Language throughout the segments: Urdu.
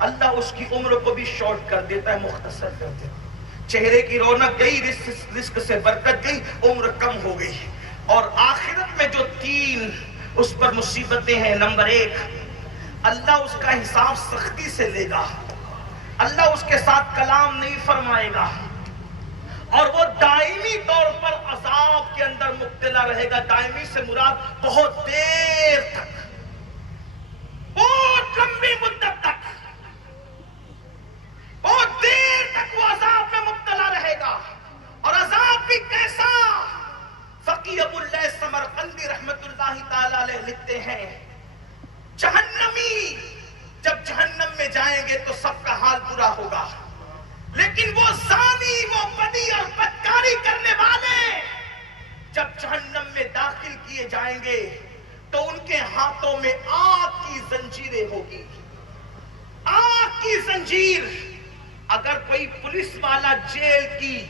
اللہ اس کی عمر کو بھی شارٹ کر دیتا ہے، مختصر کر دیتا ہے۔ چہرے کی رونق گئی، رزق سے برکت گئی، عمر کم ہو گئی۔ اور آخرت میں جو تین اس پر مصیبتیں ہیں، نمبر ایک، اللہ اس کا حساب سختی سے لے گا، اللہ اس کے ساتھ کلام نہیں فرمائے گا، اور وہ دائمی طور پر عذاب کے اندر مبتلا رہے گا۔ دائمی سے مراد بہت دیر تک، بہت لمبی مدت تک، بہت دیر تک وہ عذاب میں مبتلا رہے گا۔ اور عذاب بھی کیسا؟ فقی ابو اللہ سمرقندی رحمت اللہ تعالی علیہ لکھتے ہیں، جہنمی جب جہنم میں جائیں گے تو سب کا حال برا ہوگا، لیکن وہ زانی، وہ بدی اور بدکاری کرنے والے جب جہنم میں داخل کیے جائیں گے تو ان کے ہاتھوں میں آگ کی زنجیریں ہوگی، آگ کی زنجیر۔ اگر کوئی پولیس والا جیل کی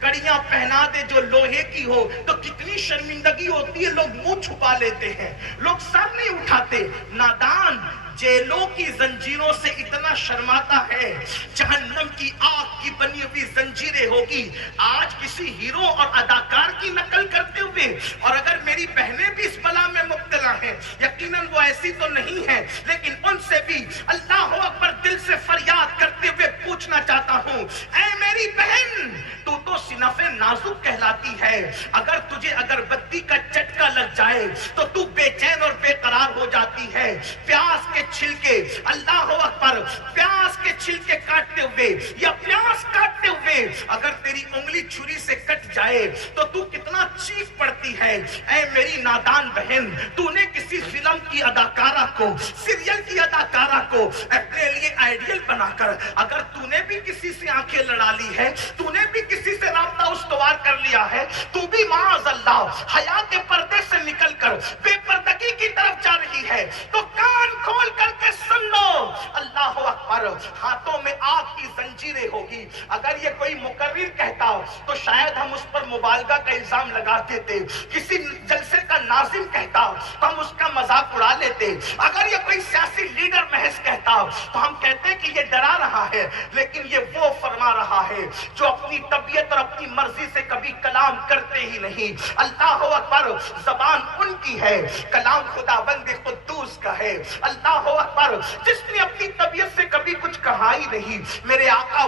کڑیاں پہنا دے جو لوہے کی ہو تو کتنی شرمندگی ہوتی ہے، لوگ منہ چھپا لیتے ہیں، لوگ سر نہیں اٹھاتے۔ نادان جیلوں کی زنجیروں سے اتنا شرماتا ہے، جہنم کی آگ کی بنی ہوئی زنجیریں ہوگی۔ آج کسی ہیرو اور اداکار کی نقل کرتے ہوئے، اور اگر میری بہنیں بھی اس بلا میں مبتلا ہیں، یقیناً وہ ایسی تو نہیں ہیں، لیکن ان سے بھی اللہ اکبر دل سے فریاد کرتے ہوئے پوچھنا چاہتا ہوں، اے میری بہن، تو صنف نازک کہلاتی ہے، اگر تجھے اگربتی کا چٹکا لگ جائے تو تو بے چین اور بے قرار ہو جاتی ہے۔ پیاز کے چھلکے، اللہ اکبر، پیاز کے چھلکے کاٹتے ہوئے یا پیاز کاٹتے ہوئے اگر تیری انگلی چھری سے کٹ جائے تو تو کتنا چیخ پڑتی ہے۔ اے میری نادان بہن، تو نے کسی فلم کی اداکارہ کو، سیریل کی اداکارہ کو اپنے لیے آئیڈیل بنا کر اگر تو نے بھی کسی سے آنکھیں لڑا لی ہے، تو نے بھی کسی سے رابطہ استوار کر لیا ہے، تو بھی معاذ اللہ حیا کے پردے سے نکل کر بے پردگی کی طرف جا رہی ہے، تو کان کھول کر کے سن لو، اللہ اکبر، ہاتھوں میں آگ کی زنجیریں ہوگی۔ اگر یہ کوئی مقرر کہتا تو شاید ہم اس پر مبالغہ کا الزام لگا دیتے، کسی جلسے کا ناظم کہتا تو ہم اس کا مذاق اڑا لیتے، اگر یہ کوئی سیاسی لیڈر محض کہتا تو ہم کہتے کہ یہ ڈرا رہا ہے، لیکن یہ وہ فرما رہا ہے جو اپنی طبیعت اور اپنی مرضی سے کبھی کلام کرتے ہی نہیں۔ اللہ اکبر، زبان ان کی ہے، کلام خداوند قدوس کا ہے۔ اللہ اکبر، جس نے اپنی طبیعت سے کبھی کچھ کہا ہی نہیں، میرے آقا،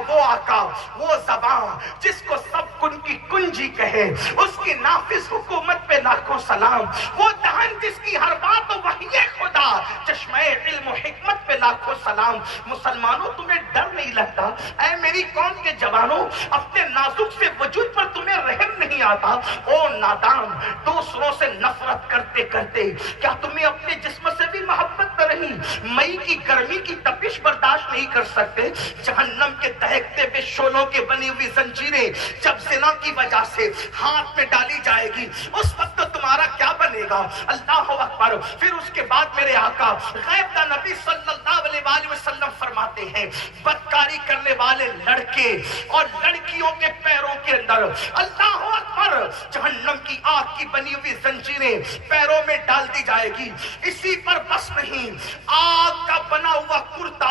وہ زبان جس کو سب کن کی کنجی کہے، اس کی نافذ حکومت پہ لاکھوں سلام، وہ دہن جس کی ہر بات وحی خدا، چشمہ علم و حکمت پہ لاکھوں سلام۔ مسلمانوں، تمہیں ڈر نہیں لگتا؟ اے میری قوم کے جوانوں، اپنے نازک سے وجود پر تمہیں رحم نہیں آتا؟ او نادان، دوسروں سے نفرت کرتے کرتے کیا تمہیں اپنے جسم سے بھی محبت نہ رہی؟ مئی کی گرمی کی تپش برداشت نہیں کر سکتے؟ جہنم کے دہکتے ہوئے شعلوں کے بنی ہوئی زنجیریں جب زنا کی وجہ سے ہاتھ میں ڈالی جائے گی، اس وقت تمہارا کیا بنے گا؟ اللہ اکبر۔ پھر اس کے بعد میرے آقا غیب کا نبی صلی اللہ علیہ وآلہ وسلم فرماتے ہیں، بدکاری کرنے والے لڑکے اور لڑکیوں کے پیروں کے اندر اللہ اکبر جہنم کی آگ کی بنی ہوئی زنجیریں پیروں میں ڈال دی جائے گی۔ اسی پر بس نہیں، آگ کا بنا ہوا کرتا،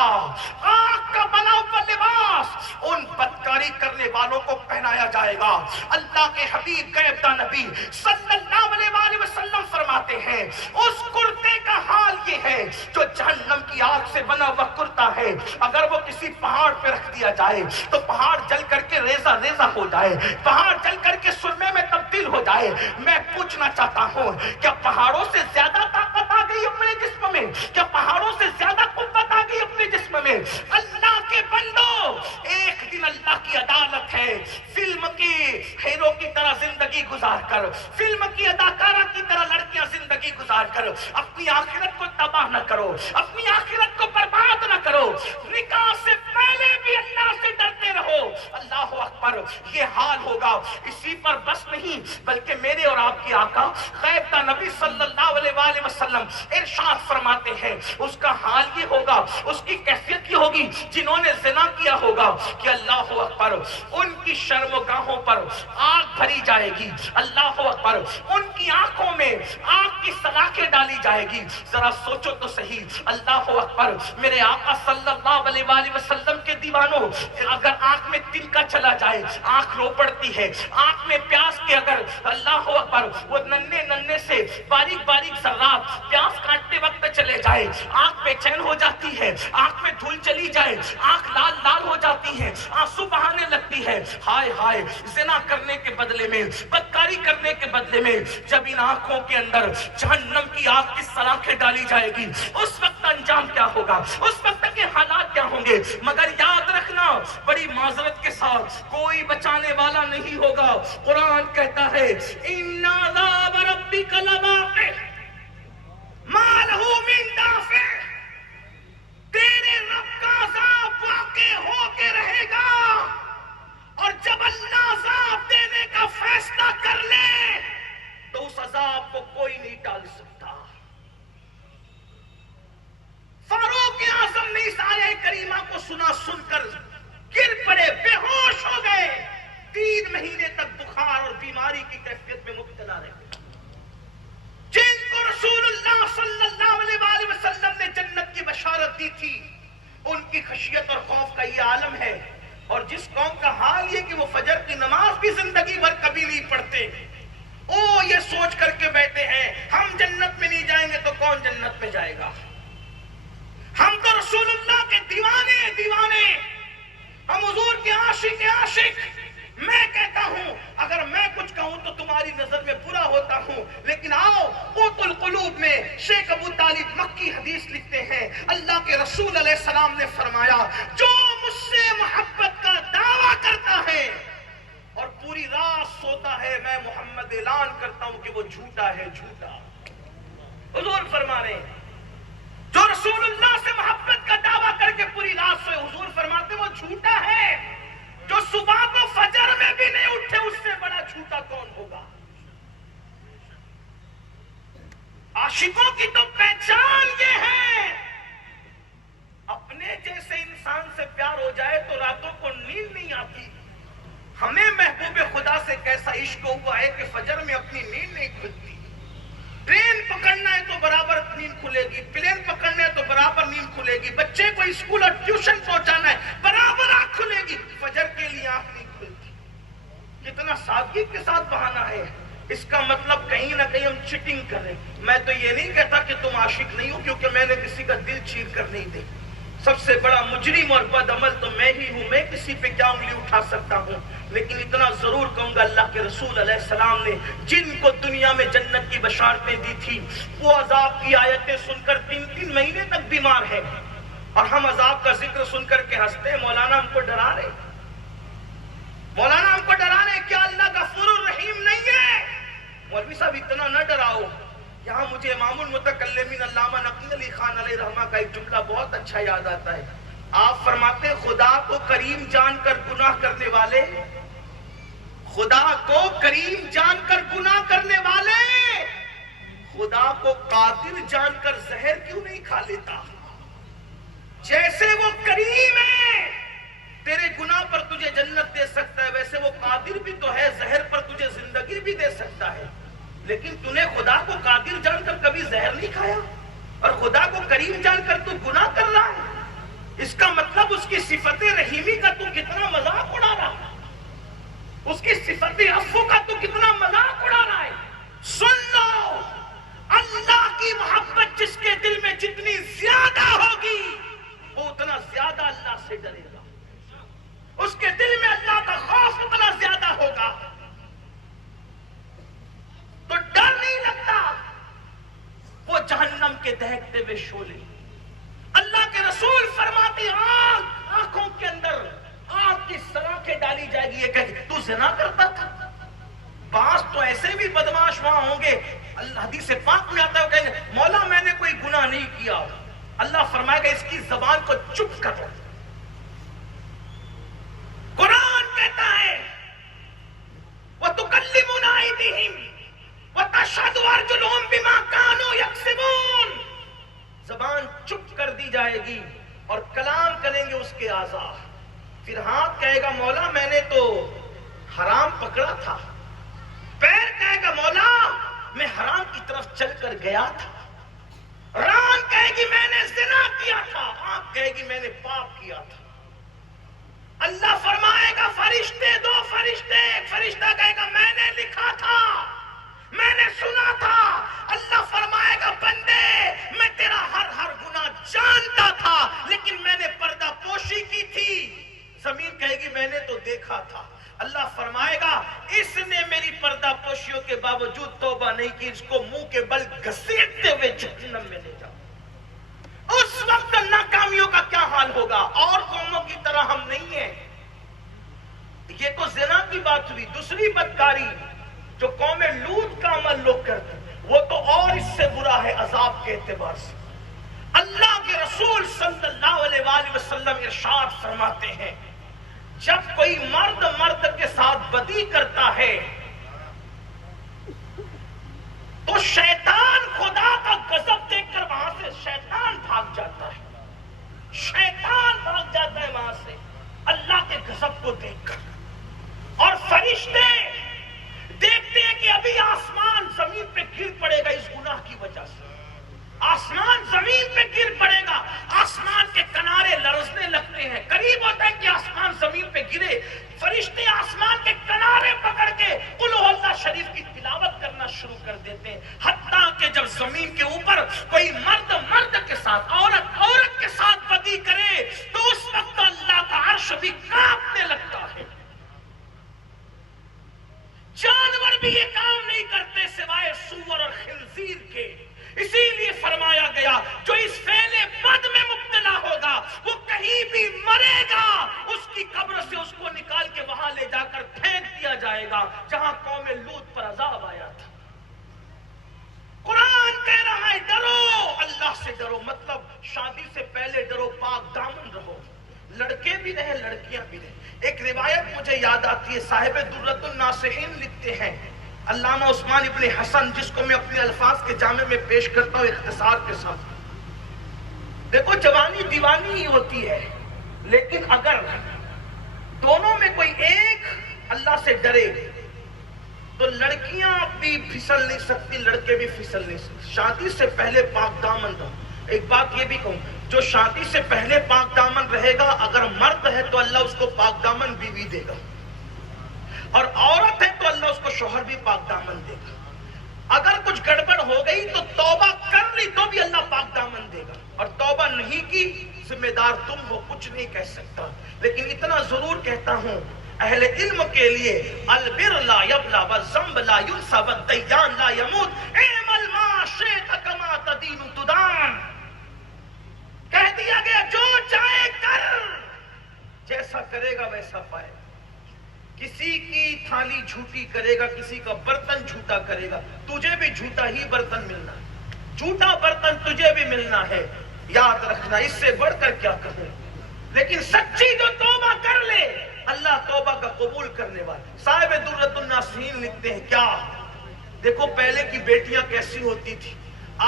آگ کا بنا ہوا لباس ان بدکاری کرنے والوں کو پہنایا جائے گا۔ اللہ کے حبیب غیب کا نبی صلی اللہ علیہ وآلہ وسلم فرماتے ہیں، اس کرتے کا حال یہ ہے جو جہنم کی آگ سے بنا ہوا کرتا ہے، اگر وہ کسی پہاڑ پہ رکھ دیا جائے تو پہاڑ جل کر کے ریزہ ریزہ ہو جائے، پہاڑ جل کر کے سرمے میں تبدیل ہو جائے۔ میں پوچھنا چاہتا ہوں، کیا پہاڑوں سے زیادہ طاقت آ گئی اپنے جسم میں؟ کیا پہاڑوں سے زیادہ قوت آ گئی اپنے جسم میں؟ اللہ کے بندو، ایک دن اللہ کی عدالت ہے۔ فلم کی ہیرو کی طرح زندگی گزار کر، فلم کی اداکارہ کی طرح لڑکیاں زندگی گزار کر اپنی آخرت کو تباہ نہ کرو، اپنی آخرت کو برباد نہ کرو۔ نکاح سے پہلے بھی اللہ سے ڈرتے رہو۔ اللہ اکبر، یہ حال ہوگا۔ اسی پر بس نہیں، بلکہ میرے اور آپ کی آقا غیب کا نبی صلی اللہ علیہ وآلہ وسلم ارشاد فرماتے ہیں، اس کا حال یہ ہوگا، اس کی کیفیت یہ ہوگی جنہوں نے زنا کیا ہوگا کہ اللہ اکبر ان کی شرمگاہوں پر آگ بھری جائے گی، اللہ اکبر ان کی آنکھوں میں آگ کی سلاخیں ڈالی جائے گی۔ ذرا سوچو تو صحیح، اللہ اکبر میرے آقا صلی اللہ علیہ وآلہ وسلم کے دیوانوں، اگر آنکھ میں تنکا چلا جائے آنکھ رو پڑتی ہے، آنکھ میں پیاس کے اگر اللہ اکبر وہ ننھے ننھے سے باریک باریک ذرات پیاس کاٹتے وقت چلے جائے آنکھ بے چین ہو جاتی ہے، آنکھ میں دھول چلی جائے آنکھ لال لال ہو جاتی ہے، آنسو بہانے لگتی ہے۔ ہائے ہائے، زنا کرنے کے بدلے میں، بدکاری کرنے کے بدلے میں جب ان آنکھوں کے اندر جہنم کی آگ کی سلاخیں ڈالی جائے گی، اس وقت انجام کیا ہوگا، اس وقت کے حالات کیا ہوں گے؟ مگر یاد رکھنا، بڑی معذرت کے ساتھ کوئی بچانے والا نہیں ہوگا۔ قرآن کہتا ہے ان عذاب ربک لواقع ما لہ من دافع، تیرے رب کا عذاب واقع ہو کے رہے گا، اور جب اللہ عذاب دینے کا فیصلہ کر لے تو اس عذاب کو کوئی نہیں ٹال سکتا۔ فاروق اعظم نے اس آیہ کریمہ کو سن کر گر پڑے، بے ہوش ہو گئے، 3 مہینے تک بخار اور بیماری کی کیفیت میں مبتلا رہے۔ جن کو رسول اللہ صلی اللہ علیہ وآلہ وسلم نے جنت کی بشارت دی تھی، ان کی خشیت اور خوف کا یہ عالم ہے، اور جس قوم کا حال یہ کہ وہ فجر کی نماز بھی زندگی بھر کبھی نہیں پڑھتے، او یہ سوچ کر کے بیٹھے ہیں ہم جنت میں نہیں جائیں گے تو کون جنت میں جائے گا؟ ہم تو رسول اللہ کے دیوانے، ہم حضور کے عاشق۔ میں کہتا ہوں اگر میں کچھ کہوں تو تمہاری نظر میں برا ہوتا ہوں، لیکن آؤ قوت القلوب میں شیخ ابو طالب مکی حدیث لکھتے ہیں، اللہ کے رسول علیہ السلام نے فرمایا جو مجھ سے محبت کا دعویٰ کرتا ہے اور پوری رات سوتا ہے، میں محمد اعلان کرتا ہوں کہ وہ جھوٹا ہے، جھوٹا۔ حضور فرما رہے ہیں جو رسول اللہ سے محبت کا دعویٰ کر کے پوری رات سوئے، حضور فرماتے وہ جھوٹا ہے۔ جو صبح کو فجر میں بھی نہیں اٹھے، اس سے بڑا جھوٹا کون ہوگا؟ عاشقوں کی تو پہچان یہ ہے، اپنے جیسے انسان سے پیار ہو جائے تو راتوں کو نیند نہیں آتی۔ ہمیں محبوب خدا سے کیسا عشق ہوا ہے کہ فجر میں اپنی نیند نہیں کھلتی۔ ٹرین پکڑنا ہے تو برابر نیند کھلے گی، پلین پکڑنا ہے تو برابر نیند کھلے گی، بچے کو اسکول اور ٹیوشن پہنچانا ہے برابر آنکھ کھلے گی، فجر کے لیے آنکھ نہیں کھلتی۔ کتنا سادگی کے ساتھ بہانا ہے، اس کا مطلب کہیں نہ کہیں ہم چیٹنگ کر رہے ہیں۔ میں تو یہ نہیں کہتا کہ تم عاشق نہیں ہو، کیونکہ میں نے کسی کا دل چیر کر نہیں دے۔ سب سے بڑا مجرم اور بد عمل تو میں ہی ہوں، میں کسی پہ کیا انگلی اٹھا سکتا ہوں؟ لیکن اتنا ضرور کہوں گا، اللہ کے رسول علیہ السلام نے جن کو دنیا میں جنت کی بشارتیں دی تھی، وہ عذاب کی آیتیں سن کر 3 مہینے تک بیمار ہیں، اور ہم عذاب کا ذکر سن کر کے ہنستے ہیں۔ مولانا ہم کو ڈرا رہے، مولانا ہم کو ڈرا رہے، کیا اللہ غفور الرحیم نہیں ہے؟ مولوی صاحب اتنا نہ ڈراؤ۔ یہاں مجھے امام المتکلمین علامہ نقی علی خان علیہ رحمہ کا ایک جملہ بہت اچھا یاد آتا ہے۔ آپ فرماتے خدا کو کریم جان کر گناہ کرنے والے، خدا کو کریم جان کر گناہ کرنے والے خدا کو قادر جان کر زہر کیوں نہیں کھا لیتا؟ جیسے وہ کریم ہے تیرے گناہ پر تجھے جنت دے سکتا ہے، ویسے وہ قادر بھی تو ہے، زہر پر تجھے زندگی بھی دے سکتا ہے۔ لیکن تو نے خدا کو قادر جان کر کبھی زہر نہیں کھایا، اور خدا کو کریم جان کر تو گناہ کر رہا ہے۔ اس کا مطلب اس کی صفت رحیمی کا تو کتنا مذاق اڑا رہا ہے، اس کی صفت عفو کا تو کتنا مذاق اڑا رہا ہے۔ سن لو، اللہ کی محبت جس کے دل میں جتنی زیادہ ہوگی وہ اتنا زیادہ اللہ سے ڈرے گا، اس کے دل میں اللہ کا خوف اتنا زیادہ ہوگا، تو ڈر نہیں لگتا۔ وہ جہنم کے دہکتے ہوئے شعلے، اللہ کے رسول فرماتے آنکھوں کے اندر آگ کی سلاخیں ڈالی جائے گی، یہ کہ تو زنا کرتا تھا۔ بعض تو ایسے بھی بدماش وہاں ہوں گے، حدیث پاک میں آتا ہے، کہیں گے مولا میں نے کوئی گناہ نہیں کیا، اللہ فرمائے گا اس کی زبان کو چپ کر دو۔ قرآن کہتا ہے وَتُكَلِّمُنَا أَيْدِيهِمْ وَتَشْهَدُ أَرْجُلُهُمْ بِمَا كَانُوا يَكْسِبُونَ، زبان چپ کر دی جائے گی اور کلام کریں گے اس کے اعضاء. پھر ہاتھ کہے گا مولا میں نے تو حرام پکڑا تھا. پیر کہے گا مولا میں حرام کی طرف چل کر گیا تھا. ران کہے گی میں نے زنا کیا تھا. آنکھ کہے گی میں نے پاپ کیا تھا. اللہ فرمائے گا فرشتے دو فرشتے. ایک فرشتہ کہے گا میں نے لکھا تھا, میں نے سنا تھا. اللہ فرمائے گا بندے میں تیرا ہر گناہ جانتا تھا لیکن میں نے پردہ پوشی کی تھی. زمین کہے گی میں نے تو دیکھا تھا. اللہ فرمائے گا اس نے میری پردہ پوشیوں کے باوجود توبہ نہیں کی, اس کو منہ کے بل گھسیٹتے ہوئے جہنم میں لے جاؤ. اس وقت ناکامیوں کا کیا حال ہوگا؟ اور قوموں کی طرح ہم نہیں ہیں. یہ تو زنا کی بات ہوئی. دوسری بدکاری جو قوم لوط کا عمل لوگ کرتے ہیں وہ تو اور اس سے برا ہے عذاب کے اعتبار سے. اللہ کے رسول صلی اللہ علیہ وآلہ وسلم ارشاد فرماتے ہیں جب کوئی مرد کے ساتھ بدی کرتا ہے تو شیطان خدا کا غضب دیکھ کر وہاں سے شیطان بھاگ جاتا ہے. شیطان بھاگ جاتا ہے وہاں سے اللہ کے غضب کو دیکھ کر. اور فرشتے دیکھتے ہیں کہ ابھی آسمان زمین پہ گر پڑے گا اس گناہ کی وجہ سے. آسمان زمین پہ گر پڑے گا. آسمان کے کنارے لرزنے لگتے ہیں. قریب ہوتا ہے کہ آسمان زمین پہ گرے. فرشتے آسمان کے کنارے پکڑ کے قل ہو اللہ شریف کی تلاوت کرنا شروع کر دیتے ہیں. حتیٰ کہ جب زمین کے اوپر کوئی مرد کے ساتھ عورت کے ساتھ بدی کرے تو اس وقت اللہ کا عرش بھی کانپنے لگتا ہے. جانور بھی یہ کام نہیں کرتے سوائے سور اور خنزیر کے. اسی لیے فرمایا گیا جو اس فعل بد میں مبتلا ہوگا وہ کہیں بھی مرے گا اس کی قبر سے اس کو نکال کے وہاں لے جا کر پھینک دیا جائے گا جہاں قوم لوط پر عذاب آیا تھا. قرآن کہہ رہا ہے ڈرو اللہ سے ڈرو. مطلب شادی سے پہلے ڈرو, پاک دامن رہو. لڑکے بھی رہے لڑکیاں بھی رہے. ایک روایت مجھے یاد آتی ہے, صاحب درۃ الناصحین لکھتے ہیں علامہ عثمان ابن حسن, جس کو میں اپنے الفاظ کے جامع میں پیش کرتا ہوں اختصار کے ساتھ. دیکھو جوانی دیوانی ہی ہوتی ہے لیکن اگر دونوں میں کوئی ایک اللہ سے ڈرے تو لڑکیاں بھی پھسل نہیں سکتی, لڑکے بھی پھسل نہیں سکتے. شادی سے پہلے پاک دامن رہو. ایک بات یہ بھی کہوں, جو شادی سے پہلے پاک دامن رہے گا اگر مرد ہے تو اللہ اس کو پاک دامن بیوی دے گا, اور عورت ہے تو اللہ اس کو شوہر بھی پاک دامن دے گا. اگر کچھ گڑبڑ ہو گئی تو توبہ کر لی تو بھی اللہ پاک دامن دے گا, اور توبہ نہیں کی ذمہ دار تم ہو, کچھ نہیں کہہ سکتا. لیکن اتنا ضرور کہتا ہوں اہل علم کے لیے البر لا یبلا والذنب لا ینسى والدیان لا یموت اعمل ما شئت کما تدین تدان. کہہ دیا گیا جو چاہے کر, جیسا کرے گا ویسا پائے. کسی کی تھالی جھوٹی کرے گا, کسی کا برتن جھوٹا کرے گا, تجھے بھی جھوٹا ہی برتن ملنا ہے, جھوٹا برتن تجھے بھی ملنا ہے. یاد رکھنا, اس سے بڑھ کر کیا کہوں. لیکن سچی جو توبہ کر لے اللہ توبہ کا قبول کرنے والا. صاحب درۃ الناصحین لکھتے ہیں کیا دیکھو پہلے کی بیٹیاں کیسی ہوتی تھی,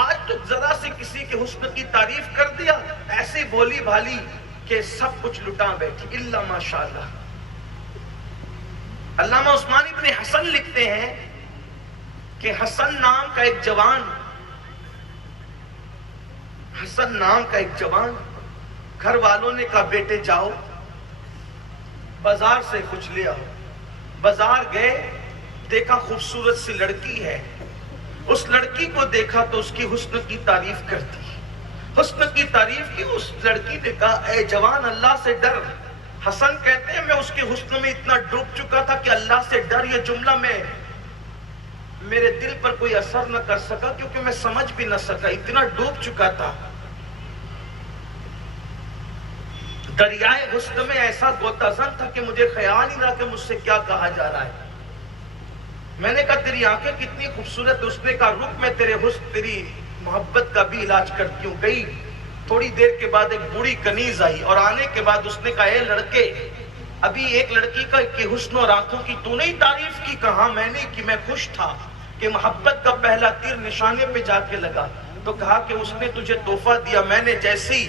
آج تو ذرا سے کسی کے حسن کی تعریف کر دیا ایسی بھولی بھالی کہ سب کچھ لٹا بیٹھی الا ماشاءاللہ. علامہ عثمان ابن حسن لکھتے ہیں کہ حسن نام کا ایک جوان گھر والوں نے کہا بیٹے جاؤ بازار سے کچھ لے آؤ. بازار گئے, دیکھا خوبصورت سی لڑکی ہے. اس لڑکی کو دیکھا تو اس کی حسن کی تعریف کرتی. حسن کی تعریف کی. اس لڑکی نے کہا اے جوان اللہ سے ڈر. حسن کہتے ہیں میں اس کے حسن میں اتنا ڈوب چکا تھا کہ اللہ سے ڈر یہ جملہ میرے دل پر کوئی اثر نہ کر سکا کیونکہ میں سمجھ بھی نہ سکا, اتنا ڈوب چکا تھا. دریائے حسن میں ایسا غوطہ تھا کہ مجھے خیال ہی نہ کہ مجھ سے کیا کہا جا رہا ہے. میں نے کہا تیری آنکھیں کتنی خوبصورت. اس نے کہا رک میں تیرے حسن تیری محبت کا بھی علاج کرتی ہوں. گئی, تھوڑی دیر کے بعد ایک بوڑھی کنیز آئی اور آنے کے بعد اس نے کہا اے لڑکے, ابھی ایک لڑکی کا کہ حسن اور آنکھوں کی تو نے تعریف کی. کہا میں نے کہ میں خوش تھا کہ محبت کا پہلا تیر نشانے پہ جا کے لگا. تو کہا کہ اس نے تجھے تحفہ دیا, میں نے جیسی